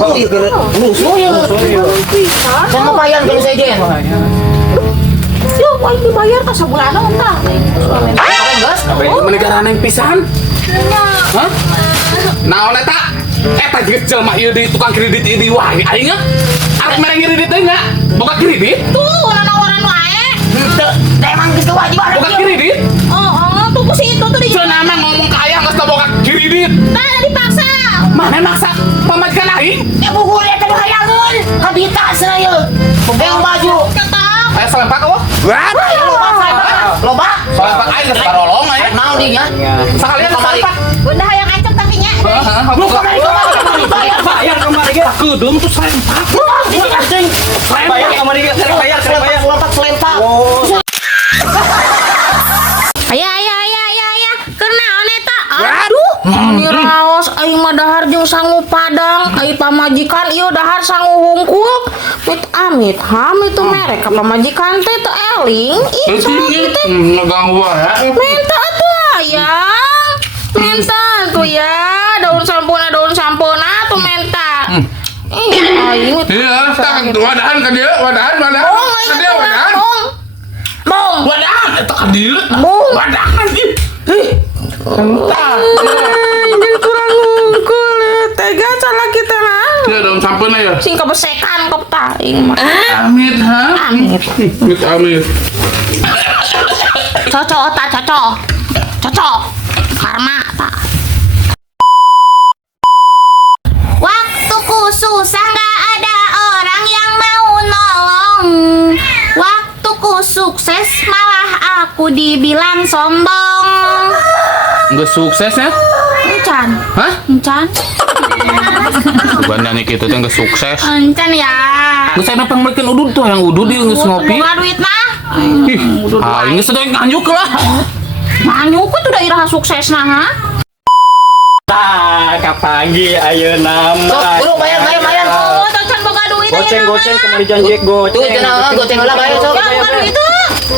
Musuh ya. Sama payan kalau saya jen. Yuk, kau dibayar ke sebulan entah. Gas. Menegara yang pisan. Hah? Naon eta? Eta geus jelema ieu di tukang kredit ieu di wae aing nya. Arek mere kredit teh enggak? Boga kredit? Tuh, nawaran wae. Henteu, emang gitu kewajiban. Boga kredit? Oh, tuh ku situ tuh di. Cenah mah ngomong kaya geus teu boga kredit. Nah, dipaksa. Mana maksa pamajikan aing? Ya bubur eta hayangeun. Habita saya. Yang baju. Ketak. Aya salempak eueuh. Loba. Salempak aing geus parolong aya. Naon dieu nya? Sakalian salempak. Bunda hayang ancam tapi nya. Heeh, Bayar kemari ge. Kudung tuh salempak. Bayar kemari ge, bayar. Selempak. Aya. Kenaon eta? Aduh. Ini raos aing mah dahar jeung sangu padang, ai pamajikan ieu dahar sangu hungkul. Amit itu merek ka pamajikan teh teu eling. Ih, teh ngeganggu wae. minta atuh ayang. Minta tuh ya, daun sampuna tuh minta. Aing Iya, tak wadahan ka dieu, wadahan. Ka dieu wadahan. Bong. Wadahan eta ka dieu. Bong. Wadahan ih. Anjing kurang ngungkul tega salah kita mah. Ya daun sampun ya. Sing kebesekan kep taing mah. Amit ha. Amit. Amit. Cocok. Karma tak. Waktuku susah nggak ada orang yang mau nolong. Waktuku sukses malah aku dibilang sombong. Enggak sukses ya? Encan. Hah? Encan. Bukan nyanyi gitu tuh enggak sukses. Encan ya. Geus saya napang bikin udud tuh yang udud dia geus ngopi. Boga duit mah. Ih, ini sedang nganjuk lah. Manyu ku tuh daerah sukses nah ha. Kapagi ayeuna mah. Buru bayar. Oh, tocan boga duit. Goceng kemarin janji Tuh cenah goceng heula bayar sok. Ya boga duit tuh.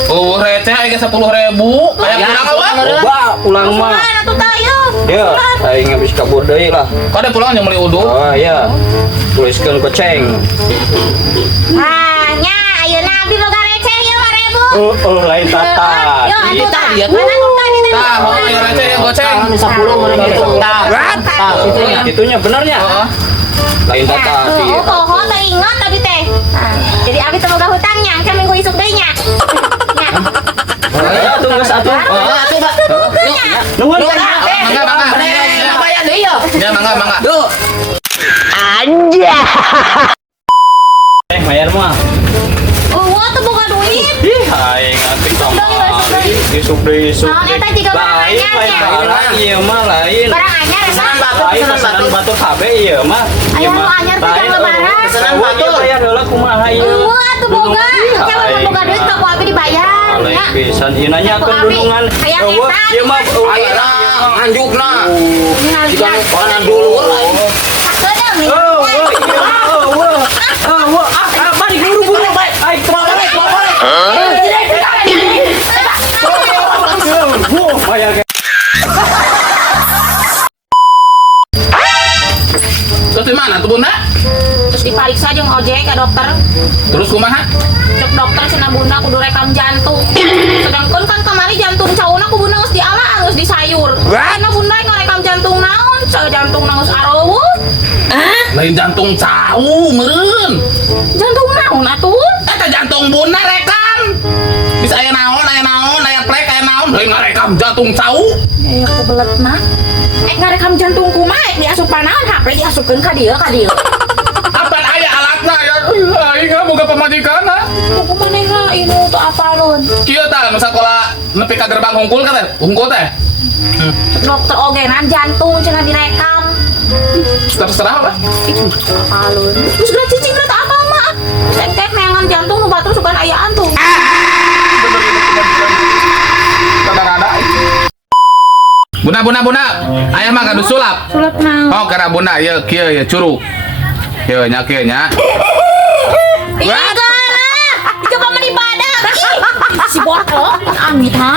Oh, receh aya 10.000. Aya pulang apa? Loba pulang mah. Mana tuh tayo? Ya, aing habis kabur deui lah. Kau ada pulang yang beli udud? Oh iya. Tuliskeun goceng. Ah, nya ayeuna abdi boga receh ieu 5.000. Lain tata. Yo, atuh tah. Iya, Mana tuh tadi teh? Tah, mau yang receh yang goceng. 10 mun gitu. Tah, itunya. Itunya benernya. Heeh. Lain tata. Oh, poho teh ingat tapi teh. Jadi abdi teh boga hutangnya, kan minggu isuk deui nya. Ya, tunggu satu. Atuh, Pak. Nuhun. Mangga. Bayar deui ya. Ya, mangga. Duh. Bayar mah. Oh, tuh boga duit. Ih, aing atuh kamari. Isuk deui. Naon eta jiga barang anyar nya? Barang ieu mah lain. Barang anyar eta. Lain pesanan batu KB ieu mah. Aya nu anyar teh jangan lebaran. Pesanan batu bayar heula kumaha ieu. Atuh boga. Nya mun boga duit ka ku abdi dibayar. Lain Nya. pisan ieu nanyakeun dudungan. Hayang Eueuh, eta. ieu mah Ayeuna anjukna. Tinggal Jika dia. kana dulu lain. Sakedeung nih. balik buru-buru. Ai, kemana? Bayar ke. Terus di mana tuh Bunda? Terus dipariksa jeung ojek ka dokter. Terus kumaha? Cek dokter cenah bunda kudu rekam jantung. Sedangkan kan kemarin jantung cauna ku bunda geus dialah geus disayur. Karena bunda ngarekam jantung naon? Jantung geus areueuh. Lain jantung cau, meureun. Jantung naon atuh? Eta jantung Bunda rekam. Bisa aya naon, aya plek, aya naon. Lain ngarekam jantung cau. Ya aku belet mah. Ngarekam jantung kumaha diasupan naon HP diasupkeun ka dieu. Apaan aya alatna ya? Aing boga pamajikanna. Kudu manehna inu teu apalun. Kieu tah nu sakola nepi ka gerbang hungkul ka teh? Hungkul teh. Dokter ogenan jantung cenah direkam. Terserah apa? Itu apalun. Terus berat cicing berat apa mah? Sengkek neangan jantung nu batur sugan ayaan tuh. Rada-rada. Bunda. Aya mah gaduh sulap. Sulap naon? Oh, karena Bunda ieu kieu ya curug. Kieu nya. Iya, coba menibadak. Si botol, amit ha?